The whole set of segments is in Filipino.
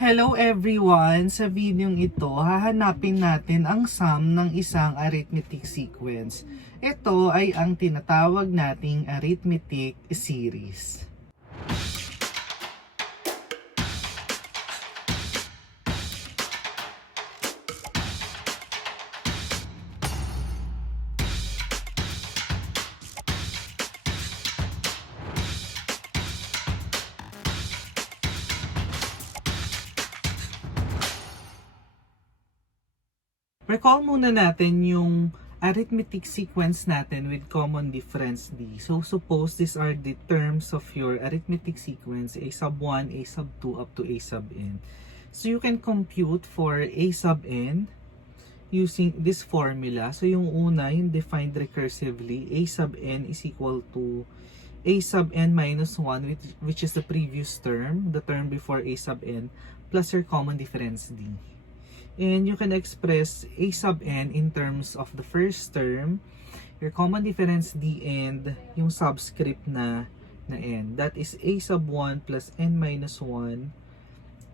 Hello everyone! Sa videong ito, hahanapin natin ang sum ng isang arithmetic sequence. Ito ay ang tinatawag nating arithmetic series. Recall muna natin yung arithmetic sequence natin with common difference d. So suppose these are the terms of your arithmetic sequence, a sub 1, a sub 2 up to a sub n. So you can compute for a sub n using this formula. So yung una, yung defined recursively, a sub n is equal to a sub n minus 1, which is the previous term, the term before a sub n, plus your common difference d. And you can express a sub n in terms of the first term, your common difference d, and yung subscript na n. That is a sub 1 plus n minus 1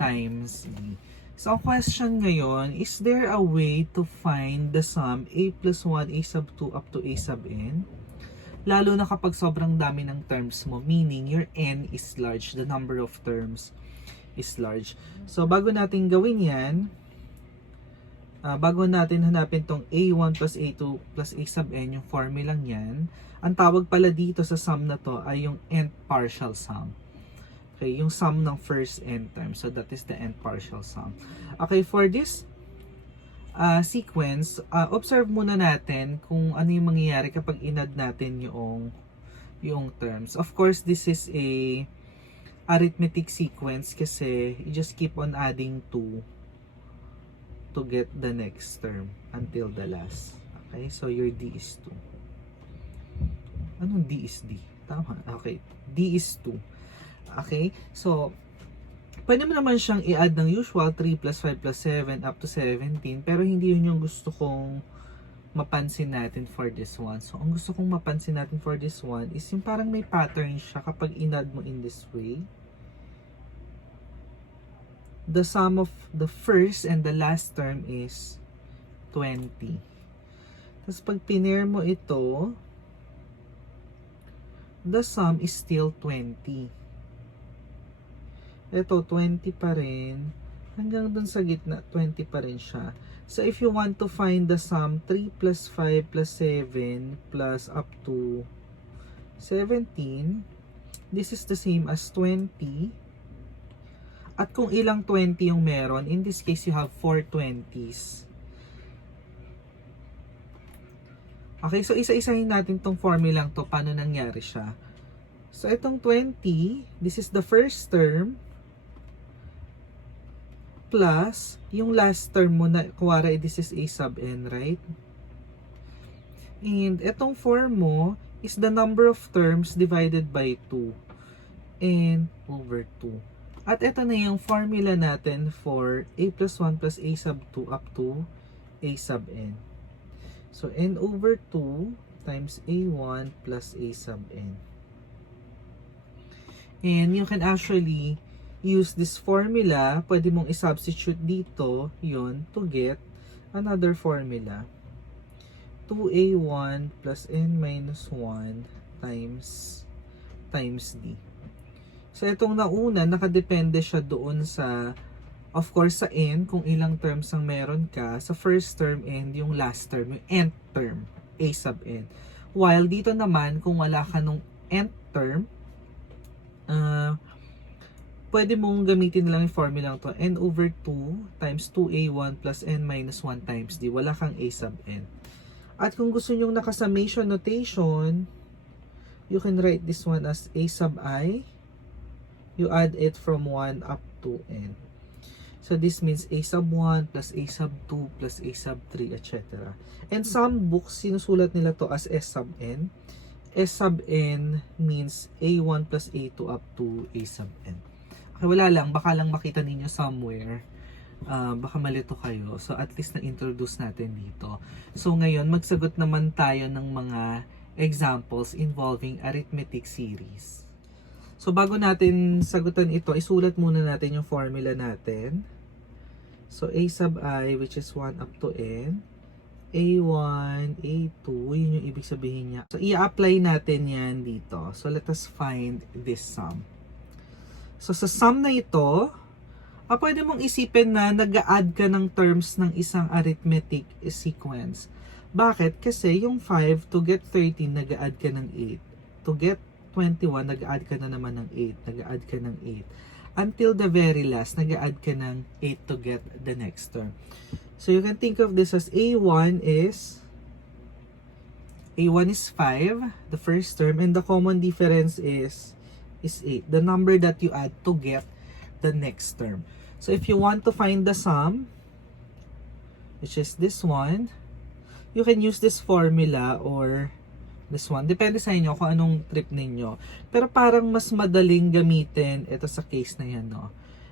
times d. So, ang question ngayon, is there a way to find the sum a plus 1, a sub 2 up to a sub n? Lalo na kapag sobrang dami ng terms mo, meaning your n is large, the number of terms is large. So, bago natin gawin yan, bago natin hanapin tong a1 plus a2 plus a sub n, yung formulang yan, ang tawag pala dito sa sum na to ay yung nth partial sum. Okay, yung sum ng first n term. So that is the nth partial sum. Okay, for this sequence, observe muna natin kung ano yung mangyayari kapag inadd natin yung terms. Of course, this is a arithmetic sequence kasi you just keep on adding 2 to get the next term until the last. Okay, so your d is 2. Anong d is d? Tama. Okay, d is 2. Okay, so pwede mo naman siyang i-add ng usual 3 plus 5 plus 7 up to 17, pero hindi yun yung gusto kong mapansin natin for this one. So ang gusto kong mapansin natin for this one is yung parang may pattern siya kapag in-add mo in this way. The sum of the first and the last term is 20. Tapos pag pinair mo ito, the sum is still 20. Ito, 20 pa rin. Hanggang dun sa gitna, 20 pa rin siya. So, if you want to find the sum, 3 plus 5 plus 7 plus up to 17, this is the same as 20. At kung ilang 20 yung meron, in this case, you have 4 20s. Okay, so isa-isahin natin tong formulang to, paano nangyari siya. So, itong 20, this is the first term, plus, yung last term mo na, kuwari, this is a sub n, right? And itong 4 mo is the number of terms divided by 2 and over 2. At ito na yung formula natin for a plus 1 plus a sub 2 up to a sub n. So, n over 2 times a1 plus a sub n. And you can actually use this formula. Pwede mong i-substitute dito yun to get another formula. 2a1 plus n minus 1 times d. So, itong nauna, nakadepende siya doon sa, of course, sa n, kung ilang terms ang meron ka, sa first term and yung last term, yung nth term, a sub n. While dito naman, kung wala ka nung nth term, pwede mong gamitin na lang yung formula to, n over 2 times 2a1 plus n minus 1 times d. Wala kang a sub n. At kung gusto nyong naka-summation notation, you can write this one as a sub I. You add it from 1 up to n. So this means a sub 1 plus a sub 2 plus a sub 3, etc. And some books, sinusulat nila to as s sub n. S sub n means a1 plus a2 up to a sub n. Okay, wala lang. Baka lang makita ninyo somewhere. Baka malito kayo. So at least na-introduce natin dito. So ngayon, magsagot naman tayo ng mga examples involving arithmetic series. So bago natin sagutan ito, isulat muna natin yung formula natin. So a sub I, which is 1 up to n, A1, A2, yun yung ibig sabihin niya. So i-apply natin yan dito. So let us find this sum. So sa sum na ito, pwede mong isipin na nag-a-add ka ng terms ng isang arithmetic sequence. Bakit? Kasi yung 5 to get 13, nag-a-add ka ng 8. To get 21, nag-a-add ka na naman ng 8. Nag-a-add ka ng 8. Until the very last, nag-a-add ka ng 8 to get the next term. So you can think of this as A1 is 5, the first term, and the common difference is 8. The number that you add to get the next term. So if you want to find the sum, which is this one, you can use this formula or this one. Depende sa inyo kung anong trip ninyo. Pero parang mas madaling gamitin ito sa case na yan, no?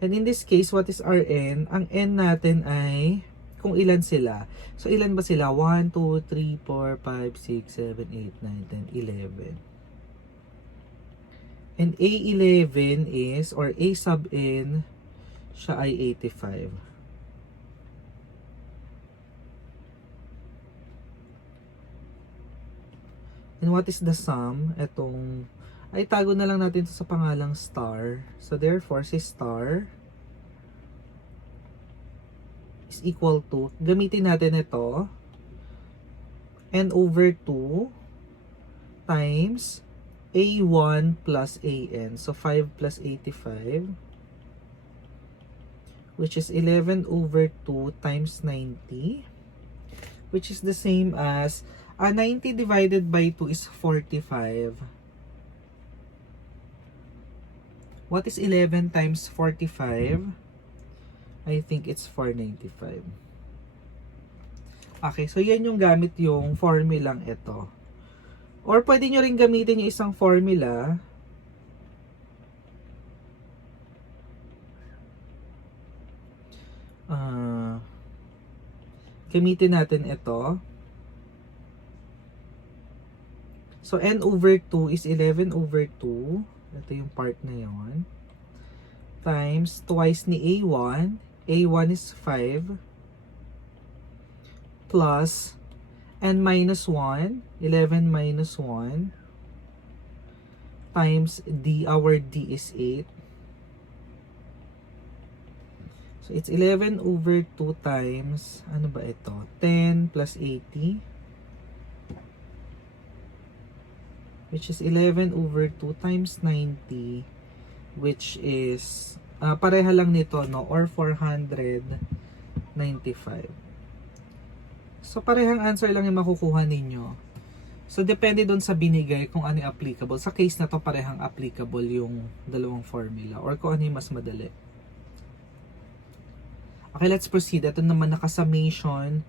And in this case, what is our n? Ang n natin ay kung ilan sila. So ilan ba sila? 1, 2, 3, 4, 5, 6, 7, 8, 9, 10, 11. And A11 is, or A sub n, siya ay 85. And what is the sum? Etong, ay tago na lang natin ito sa pangalang star. So therefore, si star is equal to, gamitin natin ito, n over 2 times A1 plus AN. So 5 plus 85, which is 11 over 2 times 90, which is the same as 90 divided by 2 is 45. What is 11 times 45? I think it's 495. Okay, so yan yung gamit yung formulang ito. Or pwede nyo rin gamitin yung isang formula. Gamitin natin ito. So, n over 2 is 11 over 2. Ito yung part na yon. Times twice ni A1. A1 is 5. Plus n minus 1. 11 minus 1. Times D. Our D is 8. So, it's 11 over 2 times, ano ba ito? 10 plus 80. Which is 11 over 2 times 90, which is, pareha lang nito, no? Or 495. So, parehang answer lang yung makukuha ninyo. So, depende dun sa binigay kung ano yung applicable. Sa case na to, parehang applicable yung dalawang formula or kung ano yung mas madali. Okay, let's proceed. Ito naman naka-summation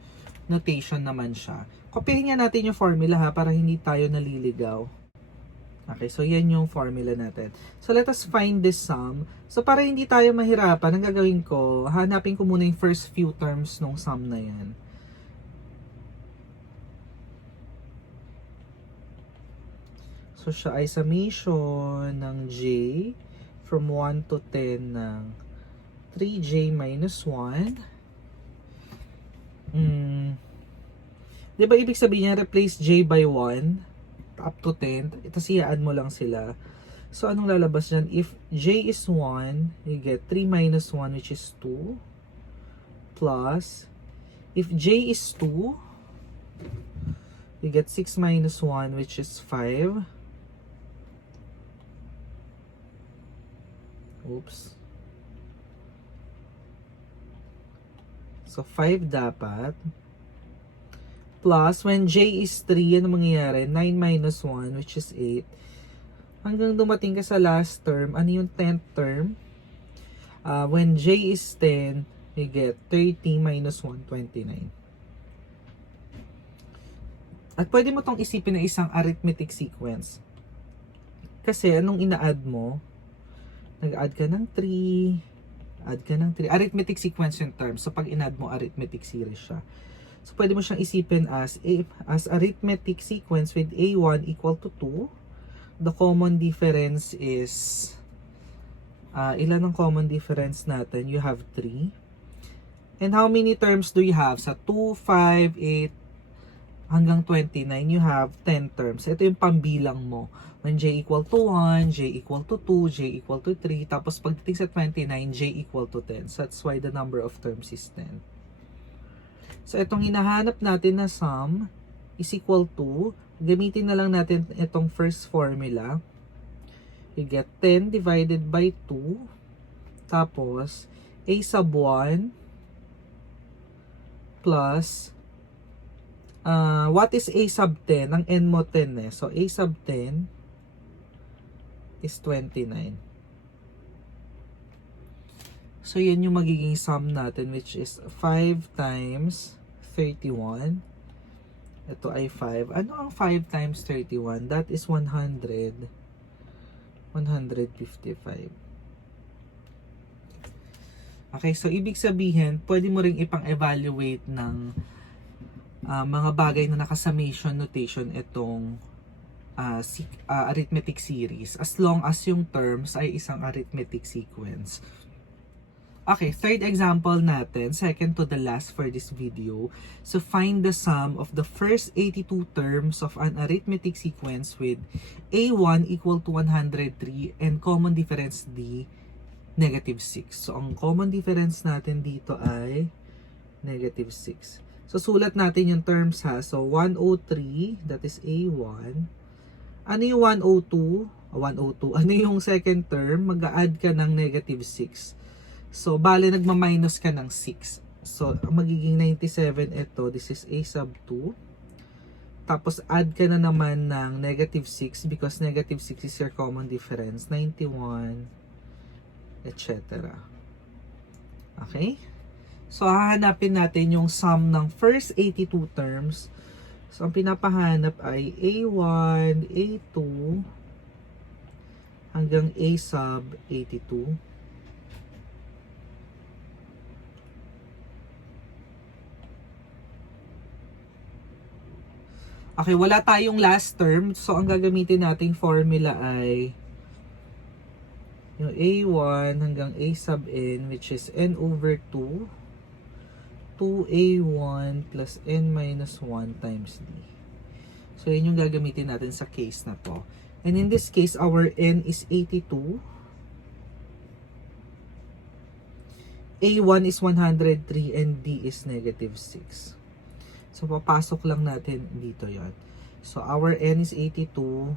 notation naman siya. Kopyahin nga natin yung formula ha, para hindi tayo naliligaw. Okay, so yan yung formula natin. So let us find this sum. So para hindi tayo mahirapan, ang gagawin ko, hanapin ko muna yung first few terms ng sum na yan. So siya ay summation ng j from 1 to 10 ng 3j minus 1. Diba ibig sabihin niya, replace j by 1 up to 10, ito i-add mo lang sila. So anong lalabas dyan? If j is 1, you get 3 minus 1, which is 2, plus if j is 2, you get 6 minus 1, which is 5. Oops. So 5 dapat. Plus, when j is 3, ano mangyayari? 9 minus 1, which is 8. Hanggang dumating ka sa last term, ano yung 10th term? When j is 10, you get 30 minus 1, 29. At pwede mo tong isipin na isang arithmetic sequence. Kasi, anong ina-add mo? Nag-add ka ng 3, add ka ng 3. Arithmetic sequence yung term. So, pag in-add mo, arithmetic series siya. So, pwede mo siyang isipin as arithmetic sequence with A1 equal to 2. the common difference is, ilan ang common difference natin? You have 3. And how many terms do you have? Sa 2, 5, 8, hanggang 29, you have 10 terms. Ito yung pambilang mo. When j equal to 1, j equal to 2, j equal to 3, tapos pagdating sa 29, j equal to 10. So that's why the number of terms is 10. So itong hinahanap natin na sum is equal to, gamitin na lang natin itong first formula. You get 10 divided by 2, tapos a sub 1 plus what is a sub 10? Ang n mo 10 eh. So, a sub 10 is 29. So, yan yung magiging sum natin, which is 5 times 31. Ito ay 5. Ano ang 5 times 31? That is 100. 155. Okay, so ibig sabihin, pwede mo ring ipang-evaluate ng mga bagay na naka-summation notation itong arithmetic series as long as yung terms ay isang arithmetic sequence. Okay, third example natin, second to the last for this video. So find the sum of the first 82 terms of an arithmetic sequence with A1 equal to 103 and common difference D negative 6. So ang common difference natin dito ay negative 6. So, sulat natin yung terms ha. So, 103, that is A1. Ano yung 102? 102. Ano yung second term? Mag-a-add ka ng negative 6. So, bale, nagma-minus ka ng 6. So, magiging 97 ito. This is A sub 2. Tapos, add ka na naman ng negative 6 because negative 6 is your common difference. 91, etc. Okay? So, hahanapin natin yung sum ng first 82 terms. So, ang pinapahanap ay A1, A2, hanggang A sub 82. Okay, wala tayong last term. So, ang gagamitin nating formula ay yung A1 hanggang A sub n, which is n over 2. 2a1 plus n minus 1 times d. So, yun yung gagamitin natin sa case na to. And in this case, our n is 82. A1 is 103 and d is negative 6. So, papasok lang natin dito yon. So, our n is 82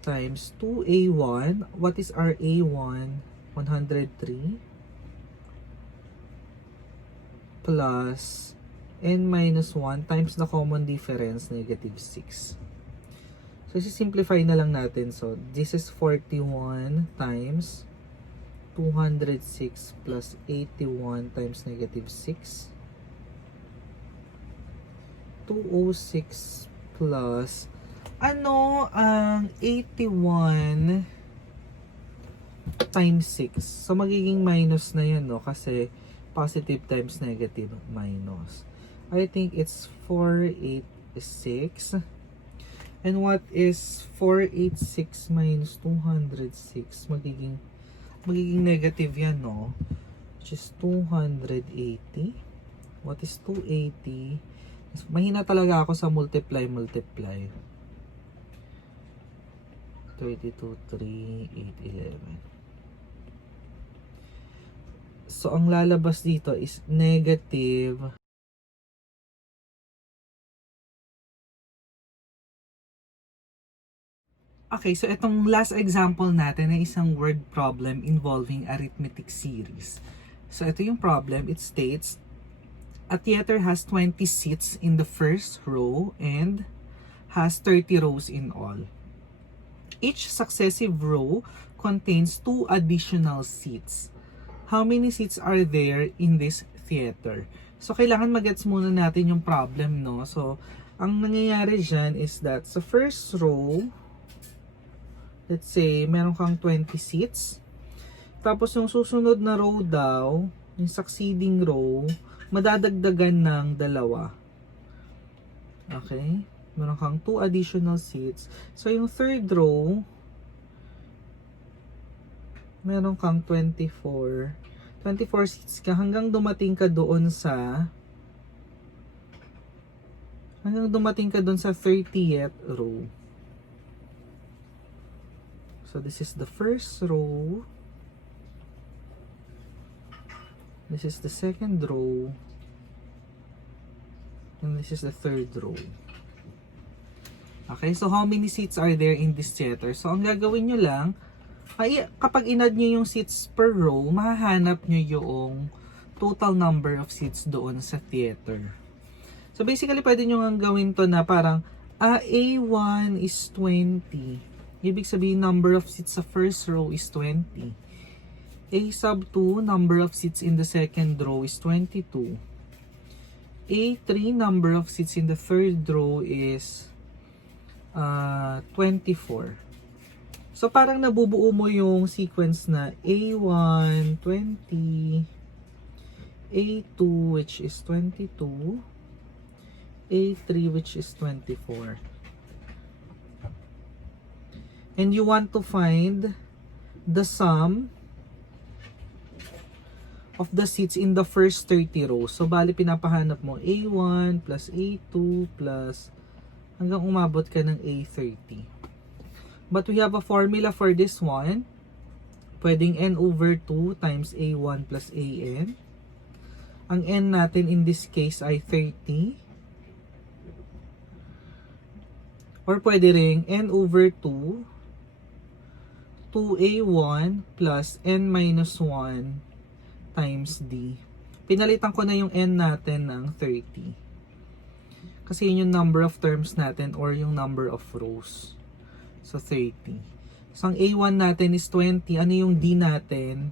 times 2a1. What is our a1? 103 plus n minus 1 times the common difference, negative 6. So, simplify na lang natin. So, this is 41 times 206 plus 81 times negative 6. 206 plus ano ang 81 times 6. So, magiging minus na yun, no? Kasi positive times negative minus. I think it's 486. And what is 486 minus 206? Magiging negative yan, no? Which is 280. What is 280? Mahina talaga ako sa multiply. 32, 3, 8, 11. So, ang lalabas dito is negative. Okay, so itong last example natin ay isang word problem involving arithmetic series. So, ito yung problem. It states, a theater has 20 seats in the first row and has 30 rows in all. Each successive row contains 2 additional seats. How many seats are there in this theater? So, kailangan magets muna natin yung problem, no? So, ang nangyayari dyan is that sa first row, let's say, meron kang 20 seats. Tapos, yung susunod na row daw, yung succeeding row, madadagdagan ng 2. Okay? Meron kang 2 additional seats. So, yung third row, meron kang 24. 24 seats ka hanggang dumating ka doon sa 30th row. So, this is the first row. This is the second row. And this is the third row. Okay, so how many seats are there in this theater? So, ang gagawin nyo lang, ay, kapag inad nyo yung seats per row, mahahanap nyo yung total number of seats doon sa theater. So, basically, pwede nyo nga gawin to na parang, A1 is 20. Ibig sabihin, number of seats sa first row is 20. A sub 2, number of seats in the second row is 22. A3, number of seats in the third row is 24. So, parang nabubuo mo yung sequence na A1, 20, A2, which is 22, A3, which is 24. And you want to find the sum of the seats in the first 30 rows. So, bali pinapahanap mo A1 plus A2 plus hanggang umabot ka ng A30. But we have a formula for this one. Pwedeng n over 2 times A1 plus AN. Ang n natin in this case ay 30. Or pwede ring n over 2, 2A1 plus n minus 1 times D. Pinalitan ko na yung n natin ng 30. Kasi yun yung number of terms natin or yung number of rows. So, 30. So, ang A1 natin is 20. Ano yung D natin?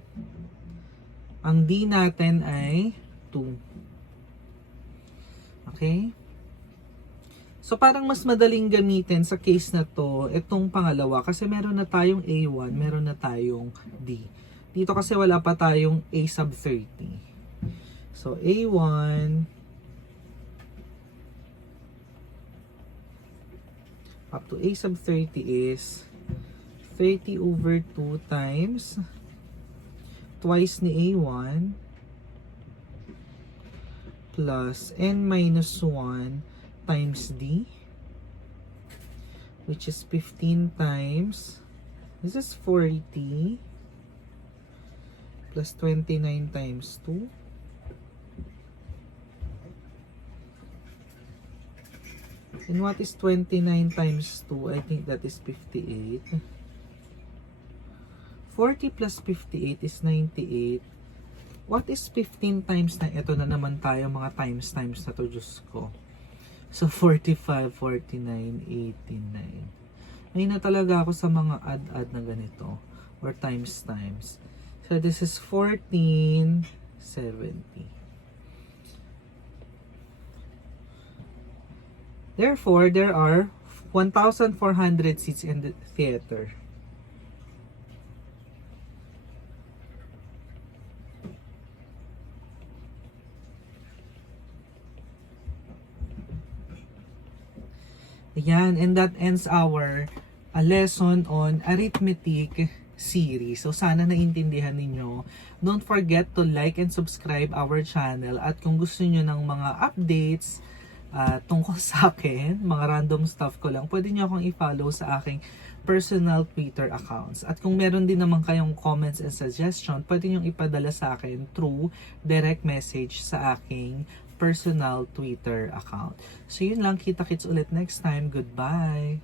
Ang D natin ay 2. Okay? So, parang mas madaling gamitin sa case na to, itong pangalawa. Kasi meron na tayong A1, meron na tayong D. Dito kasi wala pa tayong A sub 30. So, A1 up to A sub 30 is 30 over 2 times twice ni A1 plus n minus 1 times D, which is 15 times, this is 40 plus 29 times 2. And what is 29 times 2? I think that is 58. 40 plus 58 is 98. What is 15 times 9? Ito na naman tayo mga times na to, Diyos ko. So, 45, 49, 89. Ayun na talaga ako sa mga add na ganito. Or times. So, this is 14, 70. Therefore, there are 1,400 seats in the theater. Ayan, and that ends our lesson on arithmetic series. So, sana naintindihan ninyo. Don't forget to like and subscribe our channel. At kung gusto nyo ng mga updates tungkol sa akin, mga random stuff ko lang, pwede nyo akong i-follow sa aking personal Twitter accounts. At kung meron din naman kayong comments and suggestion, pwede nyo ipadala sa akin through direct message sa aking personal Twitter account. So yun lang, kita-kits ulit next time. Goodbye!